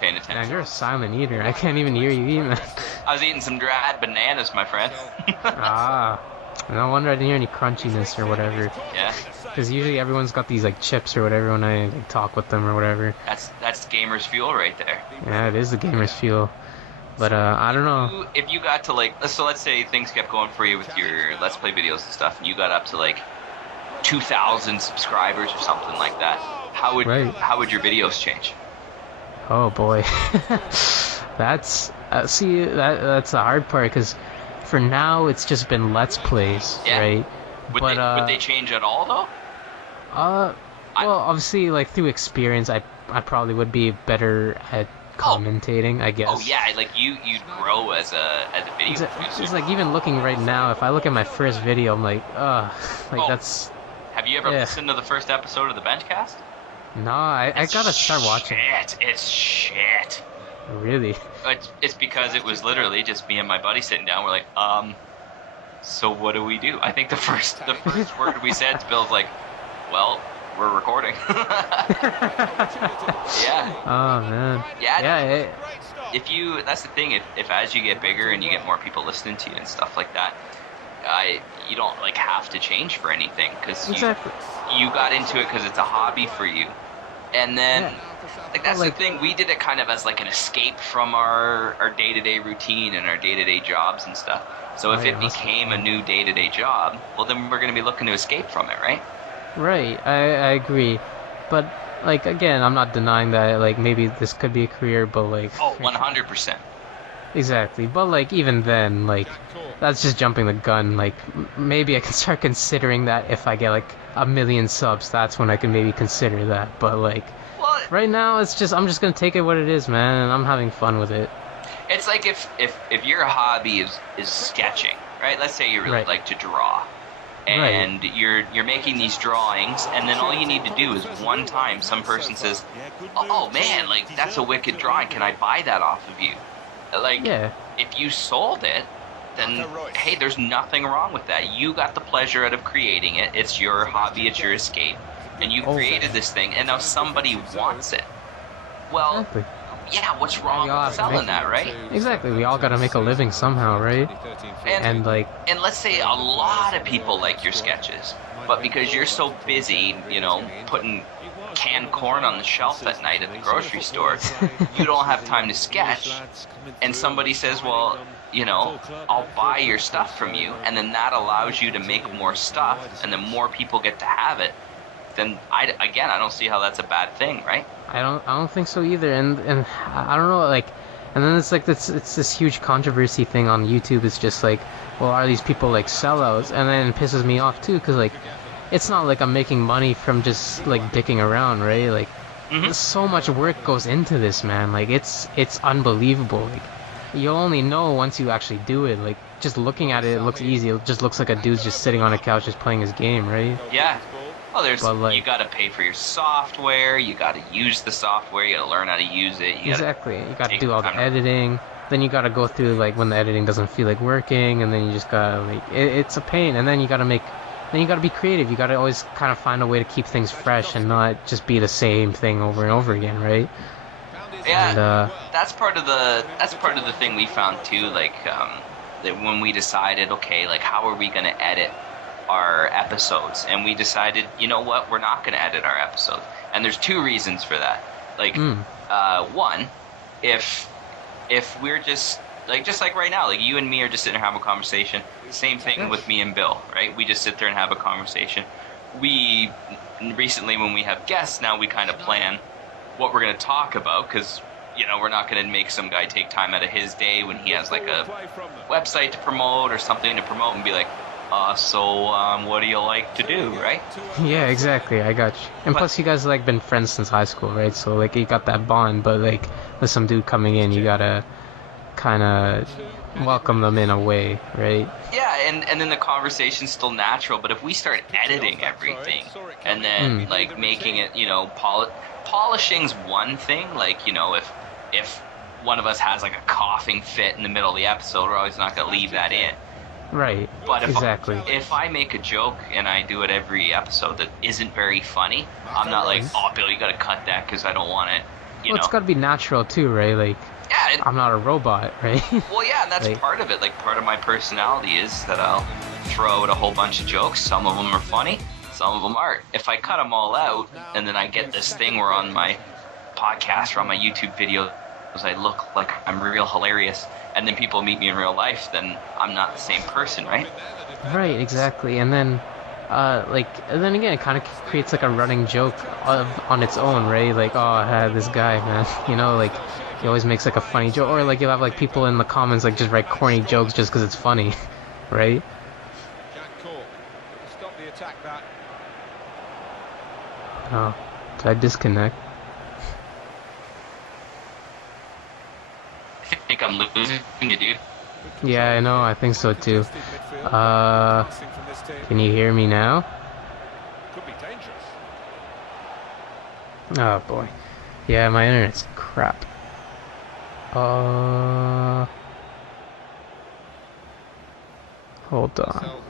paying attention. Man, you're a silent eater. I can't even hear you eat, man. I was eating some dried bananas, my friend. Ah, no wonder I didn't hear any crunchiness or whatever. Yeah. Because usually everyone's got these like chips or whatever when I like, talk with them or whatever. That's gamers fuel right there. Yeah, it is the gamers fuel. But I don't know. If you got to like, so let's say things kept going for you with your Let's Play videos and stuff, and you got up to like 2,000 subscribers or something like that, how would your videos change? Oh boy, that's see that's the hard part because for now it's just been Let's Plays, right? Would they change at all though? Well, obviously, like through experience, I probably would be better at commentating, I guess. Oh yeah, like you'd grow as a video producer. It's like even looking right now, if I look at my first video, I'm like, that's. Have you ever listened to the first episode of the Benchcast? No, I gotta start watching. It's shit. Really? It's because it was literally just me and my buddy sitting down. We're like, so what do we do? I think the first word we said to Bill's like, well, we're recording. Yeah. Oh man. Yeah. That's the thing. If as you get bigger and you get more people listening to you and stuff like that, you don't like have to change for anything because you got into it because it's a hobby for you, and then like that's the thing. We did it kind of as like an escape from our day-to-day routine and our day-to-day jobs and stuff. So if it became a new day-to-day job, well then we're going to be looking to escape from it, right? Right, I agree, but like again, I'm not denying that like maybe this could be a career, but like 100%. Exactly, but like even then, like that's just jumping the gun. Like maybe I can start considering that if I get like 1 million subs, that's when I can maybe consider that. But like right now, I'm just gonna take it what it is, man, and I'm having fun with it. It's like if your hobby is sketching, right? Let's say you really like to draw. And you're making these drawings, and then all you need to do is one time some person says, "Oh man, like that's a wicked drawing. Can I buy that off of you?" Like, if you sold it, then hey, there's nothing wrong with that. You got the pleasure out of creating it. It's your hobby. It's your escape, and you created this thing, and now somebody wants it. Well. Yeah, what's wrong with selling that, right? Exactly. We all gotta make a living somehow, right? And let's say a lot of people like your sketches, but because you're so busy, putting canned corn on the shelf at night at the grocery store, you don't have time to sketch. And somebody says, well, I'll buy your stuff from you, and then that allows you to make more stuff, and then more people get to have it. Then I don't see how that's a bad thing, right? I don't think so either, and I don't know, like, and then it's like it's this huge controversy thing on YouTube. It's just like, well, are these people like sellouts? And then it pisses me off too, because like, it's not like I'm making money from just like dicking around, right? Like, so much work goes into this, man. Like, it's unbelievable. Like, you'll only know once you actually do it. Like, just looking at it, it looks easy. It just looks like a dude's just sitting on a couch just playing his game, right? Yeah. Well, you gotta pay for your software, you gotta use the software, you gotta learn how to use it. You gotta do all the editing. Then you gotta go through like when the editing doesn't feel like working, and then you just gotta like it's a pain. And then you gotta be creative. You gotta always kind of find a way to keep things fresh and not just be the same thing over and over again, right? Yeah, and, that's part of the thing we found too. Like that when we decided, okay, like how are we gonna edit our episodes, and we decided, you know what, we're not going to edit our episodes, and there's two reasons for that. Like, one, if we're just like right now, like you and me are just sitting there having a conversation. Same thing with me and Bill, right? We just sit there and have a conversation. We recently, when we have guests, now we kind of plan what we're going to talk about, because we're not going to make some guy take time out of his day when he has like a website to promote or something to promote and be like, so what do you like to do, right? Yeah, exactly. I got you. And plus, you guys like been friends since high school, right? So like you got that bond. But like with some dude coming in, you gotta kind of welcome them in a way, right? Yeah, and then the conversation's still natural. But if we start editing everything and then like making it, polishing's one thing. Like, you know, if one of us has like a coughing fit in the middle of the episode, we're always not going to leave that in. Right. But exactly. If I make a joke and I do it every episode that isn't very funny, I'm not like, oh, Bill, you got to cut that because I don't want it. Well, it's got to be natural too, right? Like, yeah, I'm not a robot, right? Well, yeah, and that's like, part of it. Like, part of my personality is that I'll throw out a whole bunch of jokes. Some of them are funny, some of them aren't. If I cut them all out, and then I get this thing where on my podcast or on my YouTube videos I look like I'm real hilarious, and then people meet me in real life, then I'm not the same person, right? Right, exactly. And then, and then again, it kind of creates like a running joke on its own, right? Like, oh, this guy, man, you know, like, he always makes like a funny joke, or like you'll have like people in the comments like just write corny jokes just because it's funny, right? Oh, did I disconnect? I think I'm losing you, dude. Yeah, I know. I think so too. Can you hear me now? Oh boy. Yeah, my internet's crap. Hold on.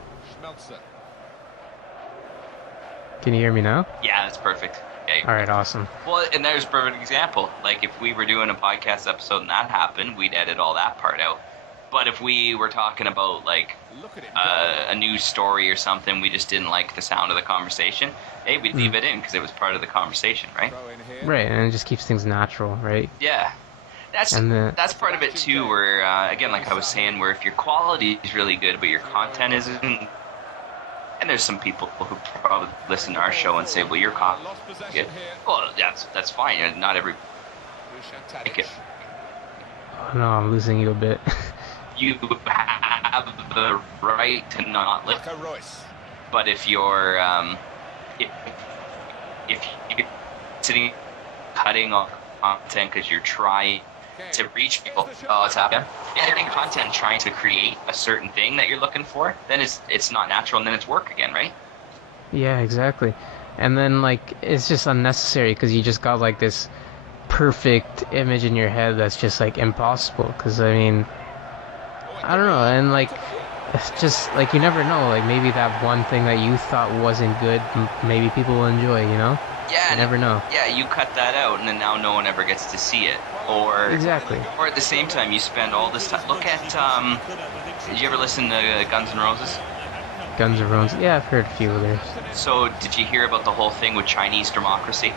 Can you hear me now? Yeah, that's perfect. Yeah, all right, awesome. Well, and there's a perfect example. Like, if we were doing a podcast episode and that happened, we'd edit all that part out. But if we were talking about, like, a news story or something, we just didn't like the sound of the conversation, hey, we'd leave it in because it was part of the conversation, right? Right, and it just keeps things natural, right? Yeah. That's part of it, too, where, again, like I was saying, where if your quality is really good but your content isn't... And there's some people who probably listen to our show and say, well, your content is good. Well, that's fine. Not every... Like it. Oh, no, I'm losing you a bit. You have the right to not listen. But if you're if you're sitting cutting off content because you're trying to reach people, it's happening. Editing content, trying to create a certain thing that you're looking for, then it's not natural, and then it's work again, right? Yeah, exactly. And then like it's just unnecessary because you just got like this perfect image in your head that's just like impossible. Because I mean, I don't know, and like it's just like you never know. Like maybe that one thing that you thought wasn't good, maybe people will enjoy. You know? Yeah, you never know. Yeah, you cut that out, and then now no one ever gets to see it. Or exactly. Or at the same time, you spend all this time. Look at. Did you ever listen to Guns N' Roses? Guns N' Roses. Yeah, I've heard a few of theirs. So, did you hear about the whole thing with Chinese democracy?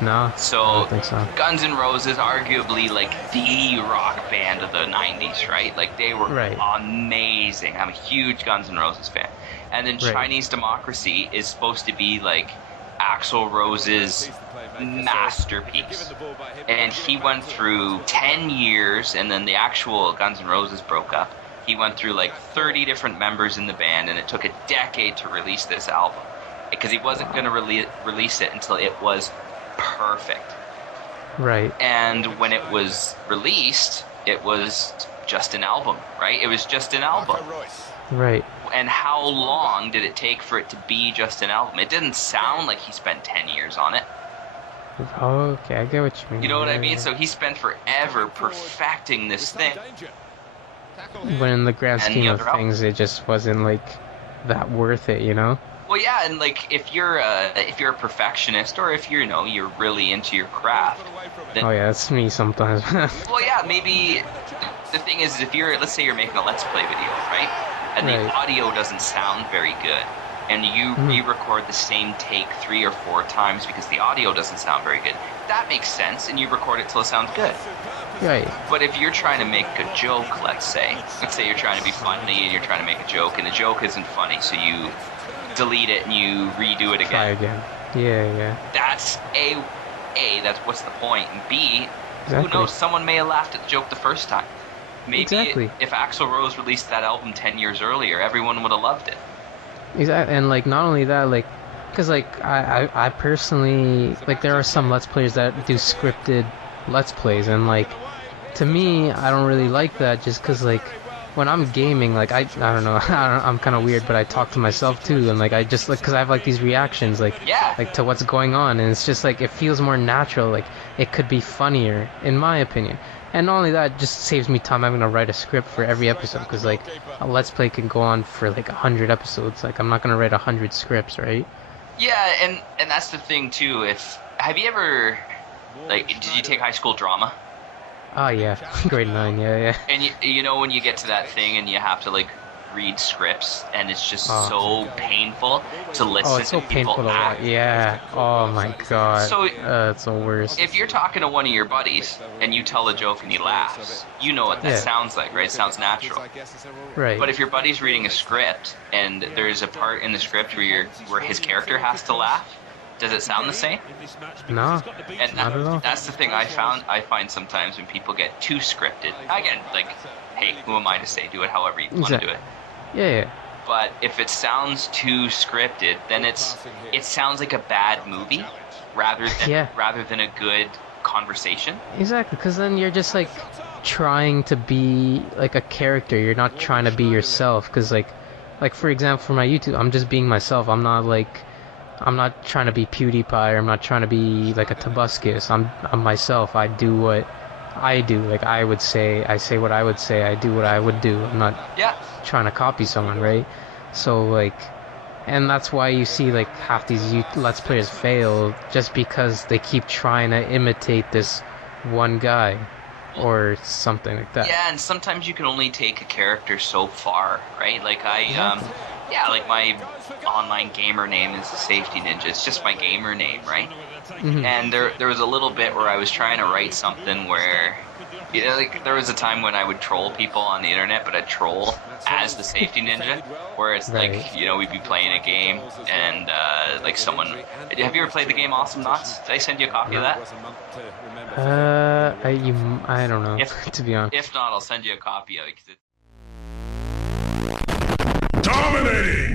No. So, I don't think so. Guns N' Roses, arguably like the rock band of the '90s, right? Like they were amazing. I'm a huge Guns N' Roses fan. And then Chinese democracy is supposed to be like Axl Rose's masterpiece, and he went through 10 years, and then the actual Guns N' Roses broke up. He went through like 30 different members in the band, and it took a decade to release this album because he wasn't going to release it until it was perfect. Right. And when it was released, it was just an album, right? It was just an album. Right. And how long did it take for it to be just an album? It didn't sound like he spent 10 years on it. Oh, okay, I get what you mean. You know what I mean? So he spent forever perfecting this thing. When in the grand scheme of things, it just wasn't like that worth it, you know? Well, yeah, and like if you're a perfectionist, or if you're really into your craft. Then, oh yeah, that's me sometimes. Well, yeah, maybe the thing is, if let's say you're making a Let's Play video, right? And the audio doesn't sound very good, and you re-record the same take 3 or 4 times because the audio doesn't sound very good. That makes sense, and you record it till it sounds good. Right. But if you're trying to make a joke, let's say you're trying to be funny and you're trying to make a joke, and the joke isn't funny, so you delete it and you redo it again. Try again. Yeah. That's that's what's the point. And B, who knows? Someone may have laughed at the joke the first time. Maybe if Axl Rose released that album 10 years earlier, everyone would have loved it. Exactly, and like not only that, like, because like I personally like there are some Let's Players that do scripted Let's Plays, and like to me I don't really like that just because like when I'm gaming, like I don't know, I'm kind of weird, but I talk to myself too, and like I just like because I have like these reactions, Yeah. like to what's going on, and it's just like it feels more natural, like it could be funnier, in my opinion. And not only that, it just saves me time having to write a script for every episode, because like a Let's Play can go on for like 100 episodes. Like I'm not gonna write 100 scripts, right? Yeah, and that's the thing too. If have you ever like did you take high school drama? Oh yeah, grade 9, yeah, yeah. And you know when you get to that thing and you have to like read scripts and it's just Oh, so painful to oh, listen it's to so people painful to watch. act. Yeah. Oh my God. So It's the worst. if you're talking to one of your buddies and you tell a joke and he laughs, you know what that Yeah. sounds like, right? It sounds natural. Right. But if your buddy's reading a script and there's a part in the script where his character has to laugh, does it sound the same? No, And not at all. that's the thing I find sometimes when people get too scripted. Again, like, hey, who am I to say? Do it however you want to do it. Yeah, yeah. But if it sounds too scripted, then it sounds like a bad movie rather than a good conversation. Exactly, because then you're just like trying to be like a character. You're not trying to be yourself. Because like for example, for my YouTube, I'm just being myself. I'm not trying to be PewDiePie, or I'm not trying to be like a Tobuscus. I'm myself. I do what I do. Like I say what I would say. I do what I would do. I'm not trying to copy someone, right? So like, and that's why you see like half these Let's Players fail, just because they keep trying to imitate this one guy or something like that. Yeah, and sometimes you can only take a character so far, right? Like like my online gamer name is the Safety Ninja. It's just my gamer name, right? Mm-hmm. And there was a little bit where I was trying to write something where, you know, like there was a time when I would troll people on the internet, but I'd troll as the Safety Ninja, where it's like, you know, we'd be playing a game and like someone. Have you ever played the game Awesome Knots? Did I send you a copy of that? I don't know. To be honest. If not, I'll send you a copy of it. Dominating!